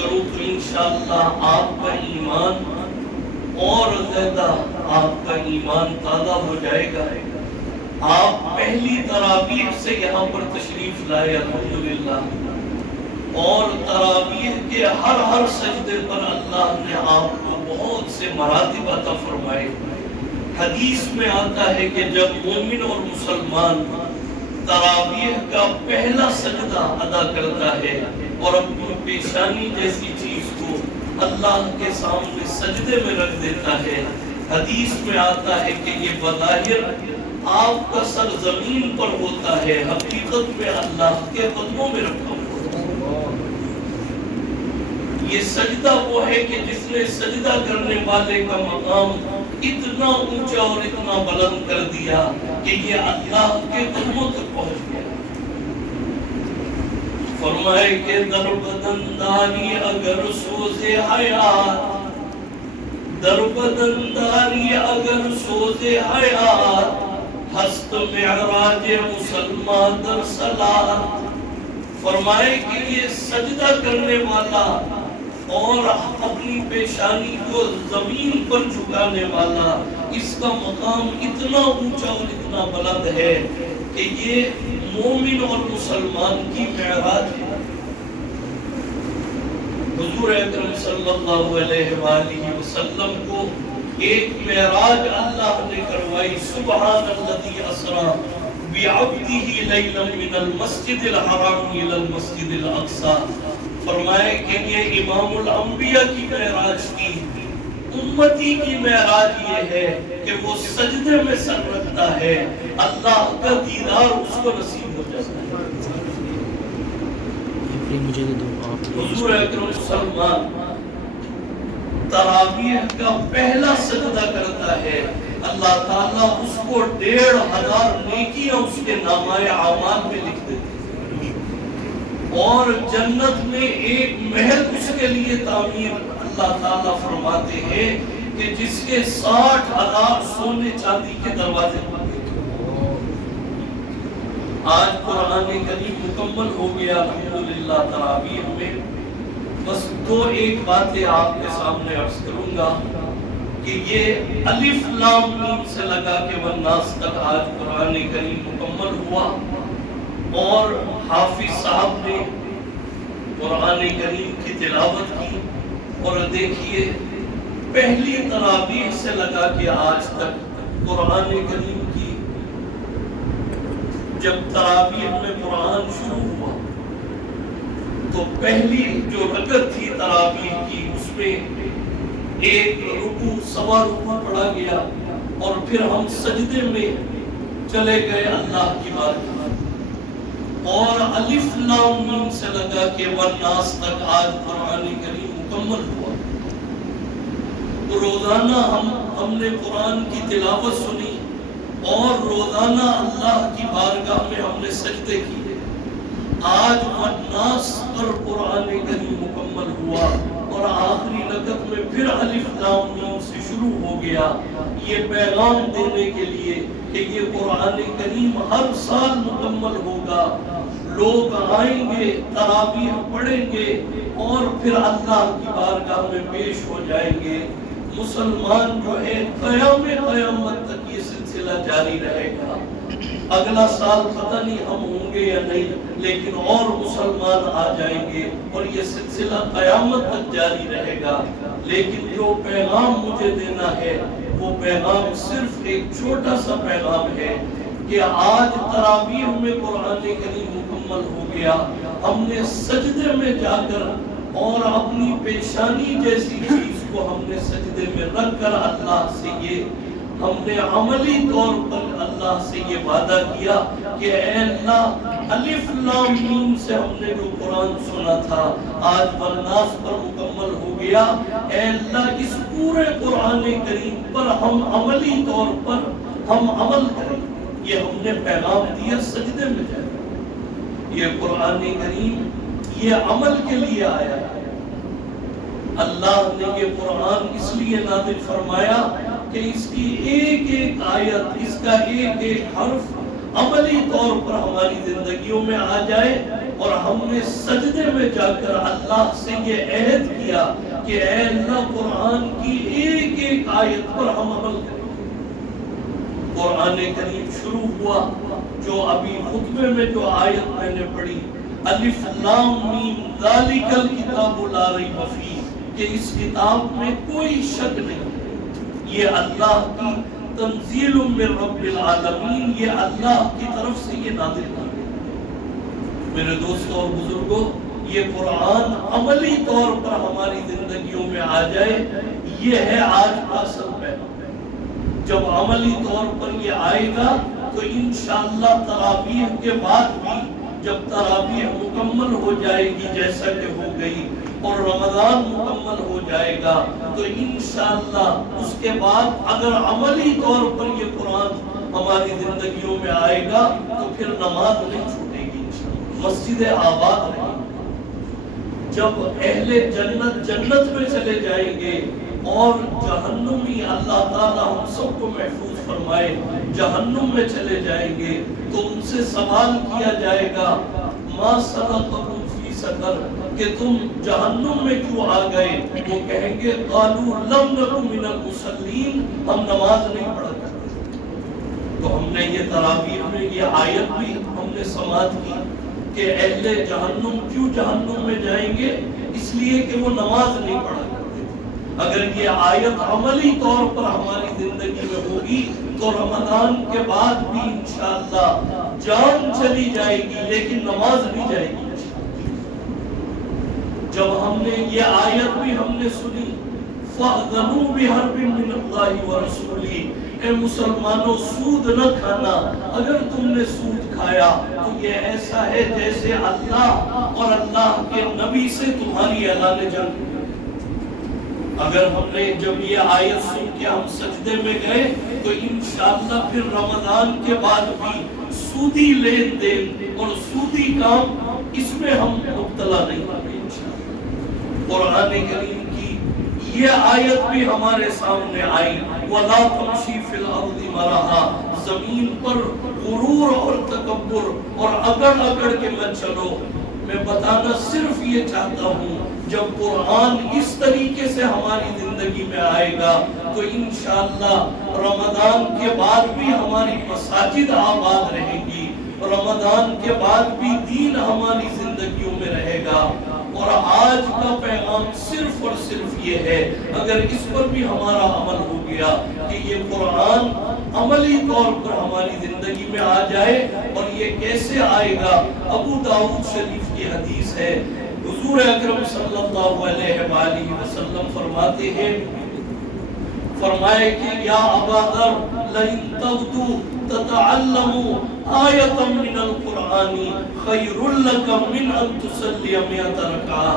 کرو تو انشاءاللہ آپ کا ایمان اور زیادہ آپ کا ایمان تازہ ہو جائے گا۔ آپ پہلی تراویح سے یہاں پر تشریف لائے الحمدللہ، اور تراویح کے ہر سجدے پر اللہ نے آپ کو بہت سے مراتب عطا فرمائے۔ حدیث میں آتا ہے کہ جب مومن اور مسلمان تراویح کا پہلا سجدہ ادا کرتا ہے اور اپنی پیشانی جیسی چیز کو اللہ کے سامنے سجدے میں رکھ دیتا ہے، حدیث میں آتا ہے کہ یہ بظاہر آپ کا سر زمین پر ہوتا ہے، حقیقت میں اللہ کے قدموں میں رکھا ہوتا ہے۔ یہ سجدہ وہ ہے کہ جس نے سجدہ کرنے والے کا مقام اتنا اونچا اور اتنا بلند کر دیا کہ یہ اللہ کے قدموں تک پہنچ گیا۔ فرمائے کہ در بدن داری اگر سوز حیات، در بدن داری اگر سوز حیات، ہست معراج مسلمان در صلات۔ فرمائے کہ یہ سجدہ کرنے والا اور اپنی پیشانی کو زمین پر جھکانے والا، اس کا مقام اتنا اونچا اور اتنا بلند ہے کہ یہ مومن اور مسلمان کی معراج ہے۔ حضور اکرم صلی اللہ علیہ وآلہ وسلم کو ایک معراج اللہ نے کروائی۔ سبحان الذی اسری بعبدہ لیلا من المسجد الحرام الی المسجد الاقصی۔ فرمائے کہ یہ امام الانبیاء کی معراج تھی، امتی کی معراج یہ ہے کہ وہ سجدے میں سر رکھتا ہے، اللہ کا دیدار اس کو نصیب ہو جاتا ہے۔ حضور اکرم سلمان تراویح کا پہلا سجدہ کرتا ہے، اللہ تعالیٰ اس کو 1500 نیکیاں اس کے نامۂ اعمال میں لکھ دیتے ہیں، اور جنت میں ایک محل اس کے لیے تعمیر اللہ تعالیٰ فرماتے ہیں کہ جس کے 60,000 سونے چاندی کے دروازے بندے۔ آج قرآن کریم مکمل ہو گیا الحمدللہ تراویح میں۔ بس ایک باتیں آپ کے سامنے عرض کروں گا کہ یہ الف لام میم سے لگا کے والناس تک آج قرآن کریم مکمل ہوا، اور حافظ صاحب نے قرآن کریم کی تلاوت کی، اور دیکھیے پہلی تراویح سے لگا کے آج تک قرآن کریم کی جب تراویح میں قرآن شروع ہوا تو پہلی جو رکعت تھی تراویح کی اس میں ایک رکوع سوا رکوع پڑھا گیا، اور پھر ہم سجدے میں چلے گئے اللہ کی بارگاہ، اور الف لام میم سے لگا کے والناس تک آج قرآن کریم مکمل ہوا۔ تو روزانہ ہم نے قرآن کی تلاوت سنی، اور روزانہ اللہ کی بارگاہ میں ہم نے سجدے کیے۔ آج والناس پر قرآن کریم مکمل ہوا، اور آخری رکعت میں پھر الف لام میم سے شروع ہو گیا، یہ پیغام دینے کے لیے کہ یہ قرآن کریم ہر سال مکمل ہوگا، لوگ آئیں گے، تراویح پڑھیں گے، اور پھر اللہ کی بارگاہ میں پیش ہو جائیں گے۔ مسلمان جو ہے قیامت تک یہ سلسلہ جاری رہے گا۔ اگلا سال پتہ نہیں ہم ہوں گے یا نہیں، لیکن اور مسلمان آ جائیں گے، اور یہ سلسلہ قیامت تک جاری رہے گا۔ لیکن جو پیغام مجھے دینا ہے وہ پیغام صرف ایک چھوٹا سا پیغام ہے کہ آج تراویح میں قرآن کریم مکمل ہو گیا، ہم نے سجدے میں جا کر اور اپنی پیشانی جیسی چیز کو ہم نے سجدے میں رکھ کر اللہ سے یہ ہم نے عملی طور پر اللہ سے یہ وعدہ کیا کہ اے اللہ الف لام میم سے ہم نے جو قرآن سنا تھا آج والناس پر مکمل ہو گیا، اے اللہ اس پورے قرآن کریم پر ہم عملی طور پر ہم عمل کریں۔ یہ ہم نے پیغام دیا سجدے میں جائے، یہ قرآن کریم یہ عمل کے لیے آیا ہے۔ اللہ نے یہ قرآن اس لیے نازل فرمایا کہ اس کی ایک ایک آیت، اس کا ایک ایک حرف عملی طور پر ہماری زندگیوں میں آ جائے، اور ہم نے سجدے میں جا کر اللہ سے یہ عہد کیا کہ اے اللہ قرآن کی ایک ایک آیت پر ہم عمل کریں۔ قرآن کریم شروع ہوا، جو ابھی خطبے میں جو آیت میں نے پڑھی، الف لام میم ذالک الکتاب لا ریب فیہ، کہ اس کتاب میں کوئی شک نہیں، یہ اللہ کی تنزیل من رب العالمین، یہ اللہ کی طرف سے یہ نازل کی۔ میرے دوستوں اور بزرگوں، یہ قرآن عملی طور پر ہماری زندگیوں میں آ جائے، یہ ہے آج کا اصل پیغام۔ جب عملی طور پر یہ آئے گا تو انشاءاللہ تراویح کے بعد بھی جب تراویح مکمل ہو جائے گی جیسا کہ ہو گئی اور رمضان مکمل ہو جائے گا تو انشاءاللہ اس کے بعد اگر عملی طور پر یہ قرآن ہماری زندگیوں میں آئے گا تو پھر نماز نہیں چھوٹے گی، مسجدیں آباد رہیں گی۔ جب اہل جنت جنت میں چلے جائیں گے اور جہنمی اللہ تعالیٰ ہم سب کو محفوظ فرمائے جہنم میں چلے جائیں گے تو ان سے سوال کیا جائے گا ما سلککم فی سقر، کہ تم جہنم میں کیوں آ گئے؟ وہ کہیں گے قالوا لم نک من المصلین، ہم نماز نہیں پڑھا کرتے۔ تو ہم نے یہ تراویح میں یہ آیت بھی ہم نے سماعت کی کہ اہل جہنم کیوں جہنم میں جائیں گے، اس لیے کہ وہ نماز نہیں پڑھا کرتے۔ اگر یہ آیت عملی طور پر ہماری زندگی میں ہوگی تو رمضان کے بعد بھی انشاءاللہ جان چلی جائے گی لیکن نماز نہیں جائے گی۔ جب ہم نے یہ آیت بھی ہم نے سنی فَأْذَنُوا بِحَرْبٍ مِّنَ اللَّهِ وَرَسُولِهِ، اے مسلمانوں سود نہ کھانا، اگر تم نے سود کھایا تو یہ ایسا ہے جیسے اللہ اور اللہ کے نبی سے تمہاری اعلان جنگ۔ اگر ہم نے جب یہ آیت سن کے ہم سجدے میں گئے تو انشاءاللہ پھر رمضان کے بعد بھی سودی لین دین اور سودی کام اس میں ہم مبتلا نہیں ہوگے انشاءاللہ۔ قرآن کریم کی یہ آیت بھی ہمارے سامنے آئی وَلَا تَمْشِي فِي الْأَرْضِ مَرَحًا، زمین پر غرور اور تکبر اور اگڑ کے مت چلو۔ میں بتانا صرف یہ چاہتا ہوں جب قرآن اس طریقے سے ہماری زندگی میں آئے گا تو انشاءاللہ رمضان کے بعد بھی ہماری مساجد آباد رہیں گی، رمضان کے بعد بھی دین ہماری زندگیوں میں رہے گا۔ اور آج کا پیغام صرف اور صرف یہ ہے، اگر اس پر بھی ہمارا عمل ہو گیا کہ یہ قرآن عملی طور پر ہماری زندگی میں آ جائے، اور یہ کیسے آئے گا؟ ابو داؤد شریف کی حدیث ہے، حضور اکرم صلی اللہ علیہ وآلہ وسلم فرماتے ہیں، فرمائے کہ یا ابا ذر لئن تغدو تتعلم آیتا من القرآن خیر لک من ان تصلی 100 رکعہ۔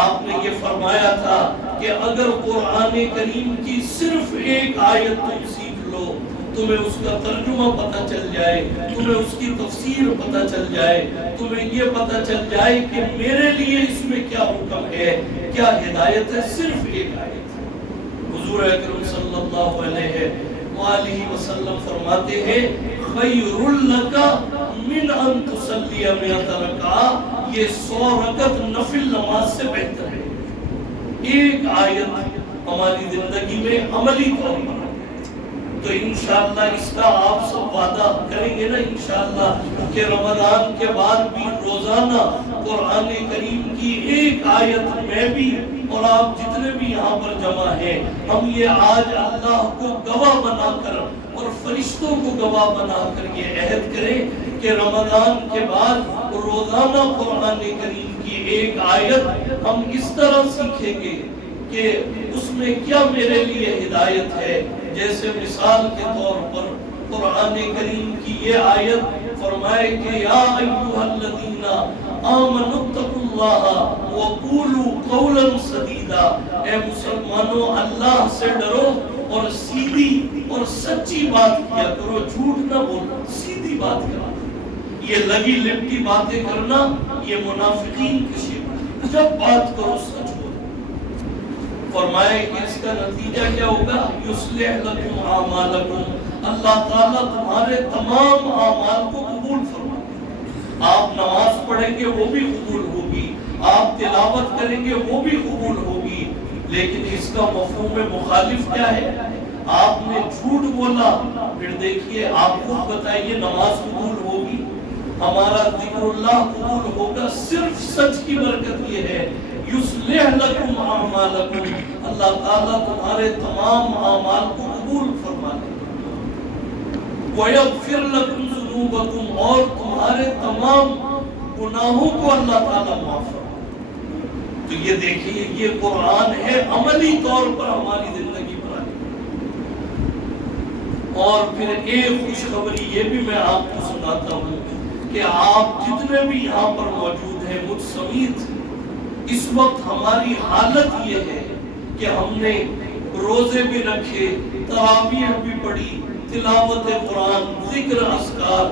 آپ نے یہ فرمایا تھا کہ اگر قرآن کریم کی صرف ایک آیت تم سیکھ لو، تمہیں اس کا ترجمہ پتہ چل جائے، تمہیں اس کی تفسیر پتہ چل جائے، تمہیں یہ پتہ چل جائے کہ میرے لیے اس میں کیا حکم ہے، کیا ہدایت ہے، صرف ایک آیت۔ حضور اکرم صلی اللہ علیہ وآلہ وسلم فرماتے ہیں خیر لک من ان تصلی 100 رکعہ، یہ 100 رکعت نفل نماز سے بہتر ہے۔ ایک آیت ہماری زندگی میں عملی طور پر، تو انشاءاللہ اس کا آپ سب وعدہ کریں گے نا انشاءاللہ کہ رمضان کے بعد بھی روزانہ قرآن کریم کی ایک آیت میں بھی اور آپ جتنے بھی یہاں پر جمع ہیں، ہم یہ آج اللہ کو گواہ بنا کر اور فرشتوں کو گواہ بنا کر یہ عہد کریں کہ رمضان کے بعد روزانہ قرآن کریم کی ایک آیت ہم اس طرح سیکھیں گے کہ اس میں کیا میرے لیے ہدایت ہے۔ جیسے مثال کے طور پر قرآن کریم کی یہ آیت فرمائے کہ یا ایھا الذین آمنوا اتقوا اللہ وقولوا قولا سدیدا، اے مسلمانوں اللہ سے ڈرو اور سیدھی اور سچی بات کیا کرو، جھوٹ نہ بولو، سیدھی بات کرو۔ یہ لگی لپٹی باتیں کرنا یہ منافقین کی شکل، جب بات کرو سچ بولو۔ فرمائے کہ اس کا نتیجہ کیا ہوگا؟ یصلح لکم اعمالکم، اللہ تعالیٰ تمہارے تمام اعمال کو قبول فرمائے۔ آپ نماز پڑھیں گے وہ بھی قبول ہوگی، آپ تلاوت کریں گے وہ بھی قبول ہوگی، لیکن اس کا مفہوم مخالف کیا ہے؟ آپ نے جھوٹ بولا، پھر دیکھیے آپ خود بتائیے نماز قبول ہوگی، ہمارا ذکر اللہ قبول ہوگا، صرف سچ کی برکت یہ ہے یصلح لکم اعمالکم، اللہ تعالیٰ تمہارے تمام اعمال کو قبول فرما لے گا، ویغفر لکم ذنوبکم، اور تمہارے تمام گناہوں کو اللہ تعالیٰ معاف فرما۔ تو یہ دیکھیے یہ قرآن ہے عملی طور پر ہماری زندگی پر آئی۔ اور پھر ایک خوشخبری یہ بھی میں آپ کو سناتا ہوں کہ آپ جتنے بھی یہاں پر موجود ہیں مجھ سمیت، اس وقت ہماری حالت یہ ہے کہ ہم نے روزے بھی رکھے، تراویح بھی پڑھی، تلاوت قرآن، ذکر اذکار،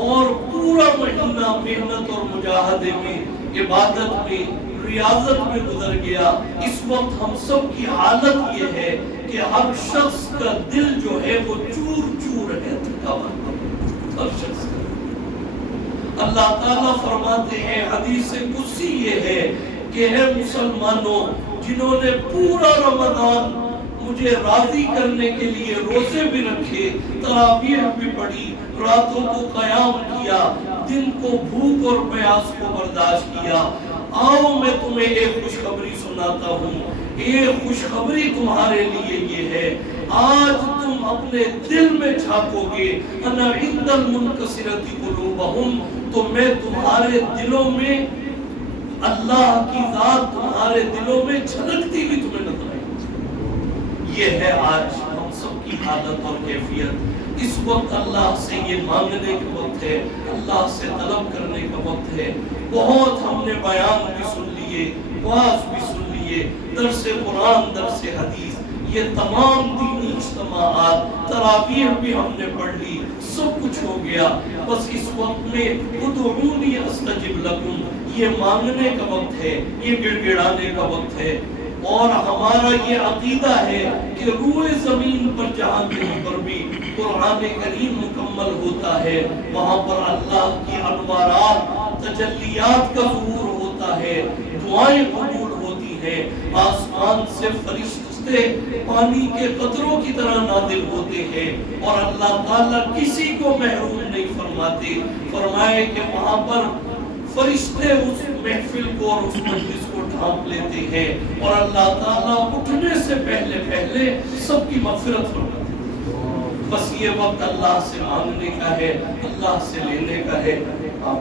اور پورا مہینہ محنت اور مجاہدے میں، عبادت میں، ریاضت میں گزر گیا۔ اس وقت ہم سب کی حالت یہ ہے کہ ہر شخص کا دل جو ہے وہ چور چور ہے، تھکاوٹ ہر شخص کا۔ اللہ تعالیٰ فرماتے ہیں، حدیث قدسی یہ ہے کہ اے مسلمانوں، جنہوں نے پورا رمضان مجھے راضی کرنے کے لیے روزے بھی رکھے، تراویح بھی پڑھی، راتوں کو قیام کیا، دن کو بھوک اور پیاس کو برداشت کیا، آؤ میں تمہیں ایک خوشخبری سناتا ہوں۔ ایک خوشخبری تمہارے لیے یہ ہے، آج تم اپنے دل میں جھانکو گے، انا عند المنکسرۃ قلوبہم، تو میں تمہارے دلوں میں، اللہ کی ذات تمہارے دلوں میں جھلکتی ہوئی تمہیں نظر آئے گی۔ یہ ہے آج ہم سب کی حالت اور کیفیت۔ اس وقت اللہ سے یہ مانگنے کا وقت ہے، اللہ سے طلب کرنے کا وقت ہے۔ بہت ہم نے بیان بھی سن لیے، واعظ بھی سن لیے، درس قرآن، درس حدیث، یہ تمام دینی اجتماعات، تراویح بھی ہم نے پڑھ لی، سب کچھ ہو گیا۔ بس اس وقت میں ادعونی استجب لکم، یہ مانگنے کا وقت ہے، یہ گڑ گڑانے کا وقت ہے۔ اور ہمارا یہ عقیدہ ہے کہ روئے زمین پر جہاں کہیں پر بھی قرآن کریم مکمل ہوتا ہے، وہاں پر اللہ کی انوارات، تجلیات کا ظہور ہوتا ہے، دعائیں قبول ہوتی ہیں، آسمان سے فرشتے پانی کے قطروں کی طرح نازل ہوتے ہیں، اور اللہ تعالیٰ کسی کو محروم نہیں فرماتے۔ فرمائے کہ وہاں پر فرشتے اس محفل کو اور اس مجلس کو ڈھانپ لیتے ہیں، اور اللہ تعالیٰ اٹھنے سے پہلے سب کی مغفرت فرماتے ہیں۔ بس یہ وقت اللہ سے مانگنے کا ہے، اللہ سے لینے کا ہے۔ آپ